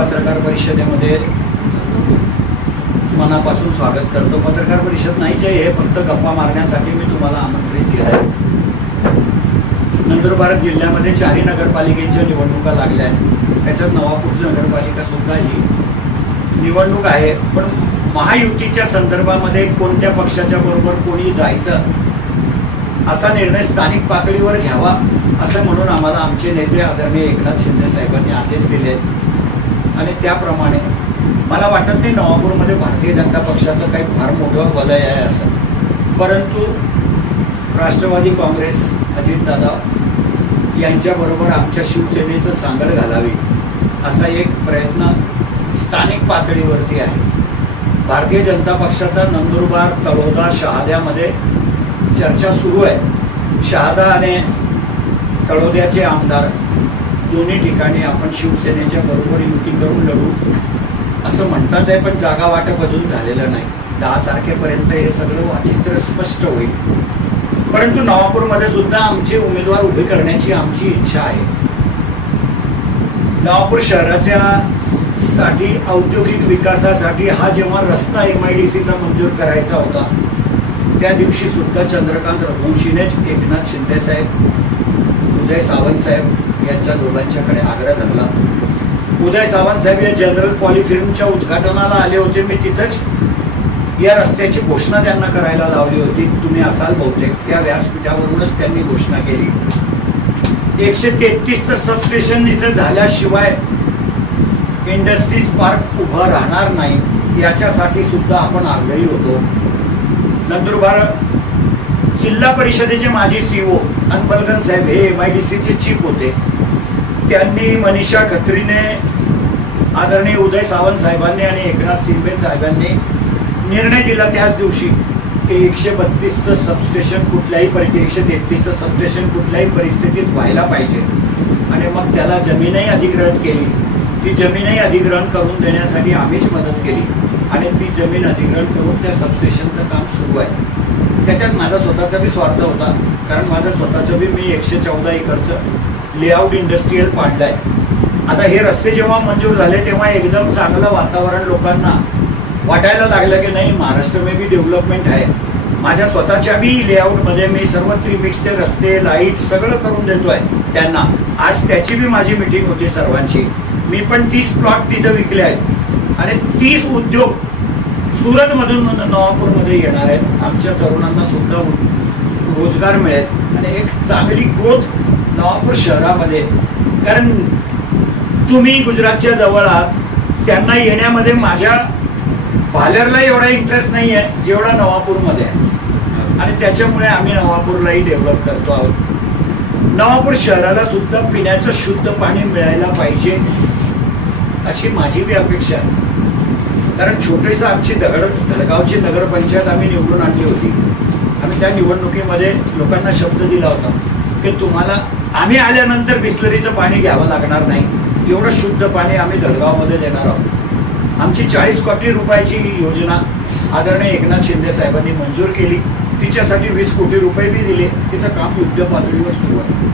पत्रकार परिषदेमध्ये मनापासून स्वागत करतो पत्रकार परिषद नाहीच आहे हे फक्त गप्पा मारण्यासाठी मी तुम्हाला आमंत्रित केलं आहे नंदुरबार जिल्ह्यामध्ये चारही नगरपालिकेच्या निवडणुका लागल्या आहेत त्याच्यात नवापूरची नगरपालिका सुद्धा ही निवडणूक आहे पण महायुतीच्या संदर्भामध्ये कोणत्या पक्षाच्या बरोबर कोणी जायचं असा निर्णय स्थानिक पातळीवर घ्यावा असं म्हणून आम्हाला आमचे नेते आदरणीय एकनाथ शिंदे साहेबांनी आदेश दिले आहेत आणि त्याप्रमाणे मला वाटत नाही नवापूरमध्ये भारतीय जनता पक्षाचं काही फार मोठं वलय आहे असं परंतु राष्ट्रवादी काँग्रेस अजितदादा यांच्याबरोबर आमच्या शिवसेनेचं सांगड घालावी असा एक प्रयत्न स्थानिक पातळीवरती आहे भारतीय जनता पक्षाचा नंदुरबार तळोदा शहाद्यामध्ये चर्चा सुरू आहे शहादा आणि तळोद्याचे आमदार दोन्ही ठिकाणी आपण शिवसेनेच्या बरोबर युती करून लढू असं म्हणतात आहे पण जागा वाटप अजून झालेलं नाही दहा तारखेपर्यंत हे सगळं चित्र स्पष्ट होईल परंतु नवापूरमध्ये सुद्धा आमचे उमेदवार उभे करण्याची आमची इच्छा आहे नवापूर शहराच्या साठी औद्योगिक विकासासाठी हा जेव्हा रस्ता एम आय डी सीचा मंजूर करायचा होता त्या दिवशी सुद्धा चंद्रकांत रघुवंशीनेच एकनाथ शिंदे साहेब उदय सावंत साहेब यांच्या दोघांच्याकडे आग्रह धरला उदय सावंत साहेब या जनरल पॉलिफिल्मच्या उद्घाटनाला आले होते मी तिथंच या रस्त्याची घोषणा त्यांना करायला लावली होती तुम्ही असाल बहुतेक त्या व्यासपीठावरूनच त्यांनी घोषणा केली एकशे तेहतीसचं सबस्टेशन इथं झाल्याशिवाय इंडस्ट्रीज पार्क उभं राहणार नाही याच्यासाठी सुद्धा आपण आग्रही होतो नंदुरबार जिल्हा परिषदेचे माजी सीईओ आणि बलगन साहेब हे एम आय डी सीचे चीफ होते त्यांनी मनीषा खत्रीने आदरणीय उदय सावंत साहेबांनी आणि एकनाथ शिंदे साहेबांनी निर्णय दिला त्याच दिवशी की एकशे बत्तीसचं सबस्टेशन कुठल्याही परिस्थिती एकशे तेहतीसचं सबस्टेशन कुठल्याही परिस्थितीत व्हायला पाहिजे आणि मग त्याला जमीनही अधिग्रहण केली ती जमीनही अधिग्रहण करून देण्यासाठी आम्हीच मदत केली आणि ती जमीन अधिग्रहण करून त्या सबस्टेशनचं काम सुरू आहे त्याच्यात माझा स्वतःचा बी स्वार्थ होता कारण माझं स्वतःचं बी मी एकशे चौदा एकरचं लेआउट इंडस्ट्रीयल पाडलं आहे आता हे रस्ते जेव्हा मंजूर झाले तेव्हा एकदम चांगलं वातावरण लोकांना वाटायला लागलं की नाही महाराष्ट्र मे बी डेव्हलपमेंट आहे माझ्या स्वतःच्या बी लेआउटमध्ये मी सर्व मिक्सचे रस्ते लाईट सगळं करून देतो आहे त्यांना आज त्याची बी माझी मिटिंग होती सर्वांची मी पण तीस प्लॉट तिथं विकले आहेत आणि तीस उद्योग सुरतमधून नवापूरमध्ये येणार आहेत आमच्या तरुणांना सुद्धा रोजगार मिळेल आणि एक चांगली ग्रोथ नवापूर शहरामध्ये कारण तुम्ही गुजरातच्या जवळ आहात त्यांना येण्यामध्ये माझ्या भालेरला एवढा इंटरेस्ट नाही आहे जेवढा नवापूरमध्ये आहे आणि त्याच्यामुळे आम्ही नवापूरलाही डेव्हलप करतो आहोत नवापूर शहराला सुद्धा पिण्याचं शुद्ध पाणी मिळायला पाहिजे अशी माझी बी अपेक्षा आहे कारण छोटेसं आमची दगड धडगावची नगरपंचायत आम्ही निवडून आणली होती आम्ही त्या निवडणुकीमध्ये लोकांना शब्द दिला होता की तुम्हाला आम्ही आल्यानंतर बिस्लरीचं पाणी घ्यावं लागणार नाही एवढं शुद्ध पाणी आम्ही धडगावमध्ये देणार आहोत आमची चाळीस कोटी रुपयाची योजना आदरणीय एकनाथ शिंदे साहेबांनी मंजूर केली तिच्यासाठी वीस कोटी रुपये बी दिले तिचं काम युद्ध पातळीवर सुरू आहे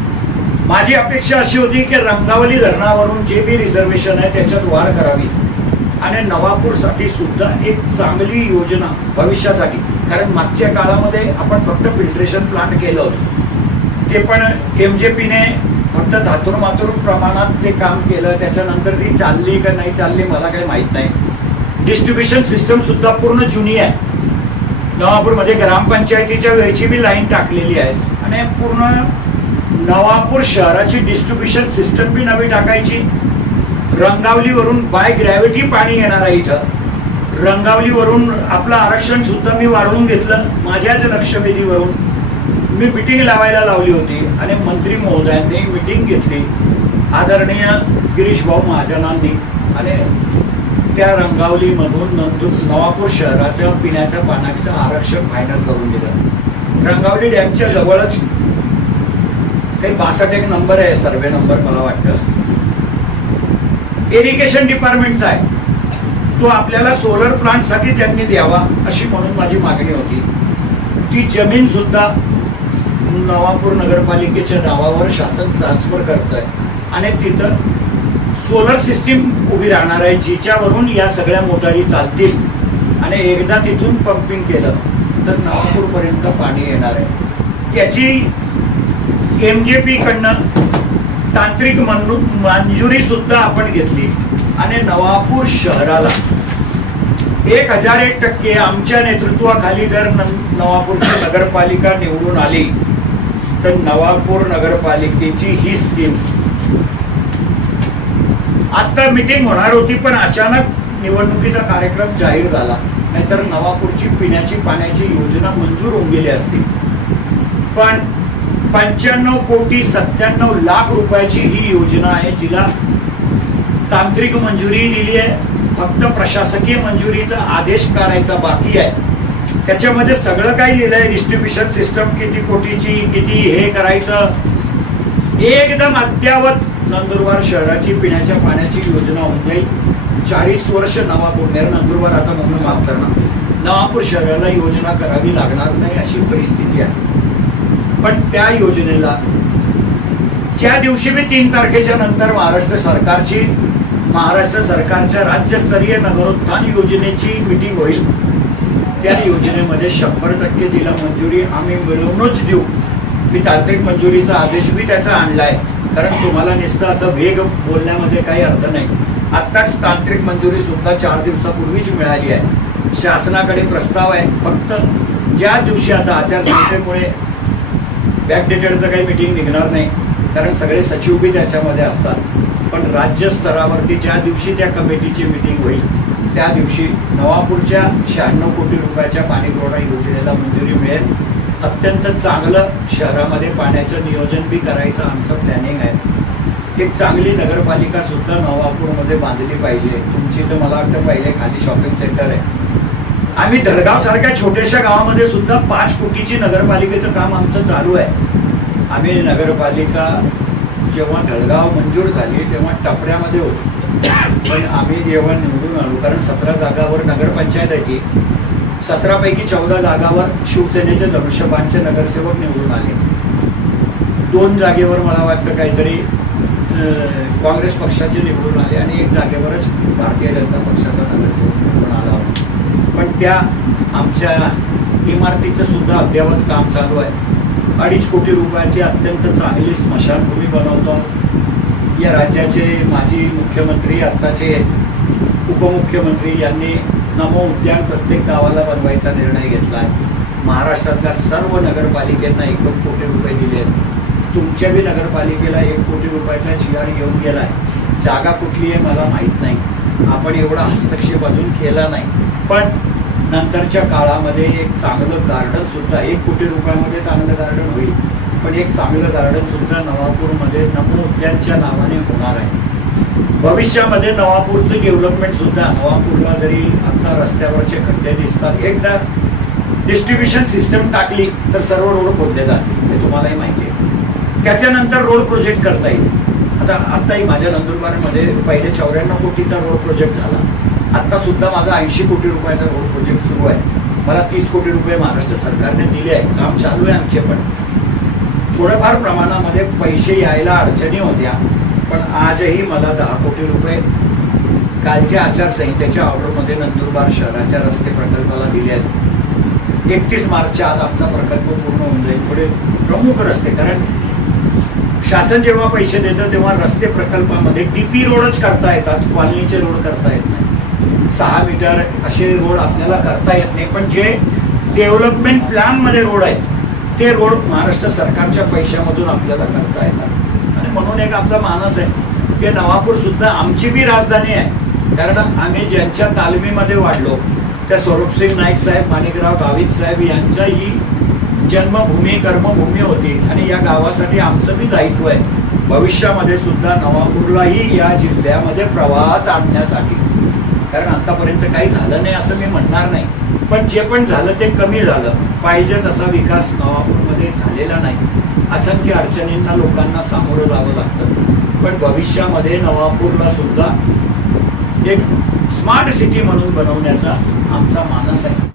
माझी अपेक्षा अशी होती की रंगावली धरणावरून जे बी रिझर्वेशन आहे त्याच्यात वाढ करावी आणि नवापूरसाठी सुद्धा एक चांगली योजना भविष्यासाठी कारण मागच्या काळामध्ये आपण फक्त फिल्ट्रेशन प्लांट केलं होतं ते पण एम जे पीने फक्त धातूर प्रमाणात ते काम केलं त्याच्यानंतर ती चालली का नाही चालली मला काही माहीत नाही डिस्ट्रीब्युशन सिस्टम सुद्धा पूर्ण जुनी आहे नवापूरमध्ये ग्रामपंचायतीच्या वेळची बी लाईन टाकलेली आहे आणि पूर्ण नवापूर शहराची डिस्ट्रीब्युशन सिस्टम बी नवी टाकायची रंगावलीवरून बाय ग्रॅव्हिटी पाणी येणार आहे इथं रंगावलीवरून आपलं आरक्षण सुद्धा मी वाढवून घेतलं माझ्याच लक्षवेधीवरून मी मिटिंग लावायला लावली होती आणि मंत्री महोदयांनी मिटिंग घेतली आदरणीय गिरीश भाऊ महाजनांनी आणि त्या रंगावलीमधून नंदू नवापूर शहराच्या पिण्याच्या पाण्याचं आरक्षण फायनल करून दिलं रंगावली डॅमच्या जवळच काही बासष्ट एक नंबर आहे सर्वे नंबर मला वाटतं इरिगेशन डिपार्टमेंटचा आहे तो आपल्याला सोलर प्लांटसाठी त्यांनी द्यावा अशी म्हणून माझी मागणी होती ती जमीनसुद्धा नवापूर नगरपालिकेच्या नावावर शासन ट्रान्सफर करत आहे आणि तिथं सोलर सिस्टीम उभी राहणार आहे जिच्यावरून या सगळ्या मोटारी चालतील आणि एकदा तिथून पंपिंग केलं तर नागपूरपर्यंत पाणी येणार आहे त्याची एम जे पीकडनं तांत्रिक मंजुरी सुद्धा आपण घेतली आणि नवापूर शहराला एक हजार एक टक्के आमच्या नेतृत्वाखाली जर नवापूरची नगरपालिका निवडून आली तर नवापूर नगरपालिकेची ही स्कीम आता मिटिंग होणार होती पण अचानक निवडणुकीचा कार्यक्रम जाहीर झाला नाहीतर नवापूरची पिण्याची पाण्याची योजना मंजूर होऊन गेली असती पण पंच्याण्णव कोटी सत्त्याण्णव लाख रुपयाची ही योजना आहे जिला तांत्रिक मंजुरी दिली आहे फक्त प्रशासकीय मंजुरीचा आदेश काढायचा बाकी आहे त्याच्यामध्ये सगळं काही लिहिलंय डिस्ट्रीब्युशन सिस्टम किती कोटीची किती हे करायचं एकदम अद्यावत नंदुरबार शहराची पिण्याच्या पाण्याची योजना होऊन जाईल चाळीस वर्ष नवापूर नंदुरबार आता म्हणून माफ करणार नवापूर शहराला योजना करावी लागणार नाही अशी परिस्थिती आहे पण त्या योजनेला ज्या दिवशी मी तीन तारखेच्या नंतर महाराष्ट्र सरकारची महाराष्ट्र सरकारच्या राज्यस्तरीय नगरोत्थान योजनेची मिटिंग होईल त्या योजनेमध्ये शंभर टक्के तिला मंजुरी आम्ही मिळवूनच देऊ मी तांत्रिक मंजुरीचा आदेश मी त्याचा आणला कारण तुम्हाला नुसतं असं वेग बोलण्यामध्ये काही अर्थ नाही आत्ताच तांत्रिक मंजुरी सुद्धा चार दिवसापूर्वीच मिळाली आहे शासनाकडे प्रस्ताव आहे फक्त ज्या दिवशी आता आचारसंहितेमुळे बॅकडेटेडचं काही मिटिंग निघणार नाही कारण सगळे सचिव बी त्याच्यामध्ये असतात पण राज्यस्तरावरती ज्या दिवशी त्या कमिटीची मिटिंग होईल त्या दिवशी नवापूरच्या शहाण्णव कोटी रुपयाच्या पाणीपुरवठा योजनेला मंजुरी मिळेल अत्यंत चांगलं शहरामध्ये पाण्याचं नियोजन बी करायचं आमचं प्लॅनिंग आहे एक चांगली नगरपालिका सुद्धा नवापूरमध्ये बांधली पाहिजे तुमची तर मला वाटतं पहिले खाली शॉपिंग सेंटर आहे आम्ही धडगाव सारख्या छोट्याशा गावामध्ये सुद्धा पाच कोटीची नगरपालिकेचं काम आमचं चालू आहे आम्ही नगरपालिका जेव्हा धडगाव मंजूर झाली तेव्हा टपऱ्यामध्ये होतो पण आम्ही जेव्हा निवडून आलो कारण सतरा जागावर नगरपंचायत आहे ती सतरापैकी चौदा जागावर शिवसेनेचे धनुष्यबाणचे नगरसेवक निवडून आले दोन जागेवर मला वाटतं काहीतरी काँग्रेस पक्षाचे निवडून आले आणि एक जागेवरच भारतीय जनता पक्षाचा नगरसेवक निवडून आला होता पण त्या आमच्या इमारतीचं सुद्धा अद्ययावत काम चालू आहे अडीच कोटी रुपयाची अत्यंत चांगली स्मशानभूमी बनवतो या राज्याचे माजी मुख्यमंत्री आत्ताचे उपमुख्यमंत्री यांनी नमो उद्यान प्रत्येक गावाला बनवायचा निर्णय घेतला आहे महाराष्ट्रातल्या सर्व नगरपालिकेंना एक कोटी रुपये दिले आहेत तुमच्या बी नगरपालिकेला एक कोटी रुपयाचा आर घेऊन गेला आहे जागा कुठली आहे मला माहीत नाही आपण एवढा हस्तक्षेप अजून केला नाही पण नंतरच्या काळामध्ये एक चांगलं गार्डन सुद्धा एक कोटी रुपयामध्ये चांगलं गार्डन होईल पण एक चांगलं गार्डन सुद्धा नवापूरमध्ये नमो उद्यानच्या नावाने होणार आहे भविष्यामध्ये नवापूरचं डेव्हलपमेंट सुद्धा नवापूरला जरी आता रस्त्यावरचे खड्डे दिसतात एकदा डिस्ट्रीब्युशन सिस्टम टाकली तर सर्व रोड खोदले जातील हे तुम्हालाही माहिती आहे त्याच्यानंतर रोड प्रोजेक्ट करता येईल आता आत्ताही माझ्या नंदुरबारमध्ये पहिले चौऱ्याण्णव कोटीचा रोड प्रोजेक्ट झाला आत्तासुद्धा माझा ऐंशी कोटी रुपयाचा रोड प्रोजेक्ट सुरू आहे मला तीस कोटी रुपये महाराष्ट्र सरकारने दिले आहे काम चालू आहे आमचे पण थोड्याफार प्रमाणामध्ये पैसे यायला अडचणी होत्या पण आजही मला दहा कोटी रुपये कालच्या आचारसंहितेच्या ऑर्डरमध्ये नंदुरबार शहराच्या रस्ते प्रकल्पाला दिले आहेत एकतीस मार्चच्या आज आमचा प्रकल्प पूर्ण होऊन जाईल पुढे प्रमुख रस्ते कारण शासन जेव्हा पैसे देतं तेव्हा रस्ते प्रकल्पामध्ये डीपी रोडच करता येतात कॉलनीचे रोड करता येत नाही सहा मीटर असे रोड आपल्याला करता येत नाही पण जे डेव्हलपमेंट प्लॅनमध्ये रोड आहेत ते रोड महाराष्ट्र सरकारच्या पैशामधून आपल्याला करता येतात आणि म्हणून एक आमचा मानस आहे की नवापूर सुद्धा आमची बी राजधानी आहे कारण आम्ही ज्यांच्या तालमीमध्ये वाढलो त्या स्वरूपसिंग नाईक साहेब माणिकराव गावित साहेब यांच्याही जन्मभूमी कर्मभूमी होती आणि या गावासाठी आमचं मी दायित्व आहे भविष्यामध्ये सुद्धा नवापूरलाही या जिल्ह्यामध्ये प्रवाहात आणण्यासाठी कारण आतापर्यंत काही झालं नाही असं मी म्हणणार नाही पण जे पण झालं ते कमी झालं पाहिजे तसा विकास नवापूरमध्ये झालेला नाही असंख्य अडचणींना लोकांना सामोरं जावं लागतं पण भविष्यामध्ये नवापूरला सुद्धा एक स्मार्ट सिटी म्हणून बनवण्याचा आमचा मानस आहे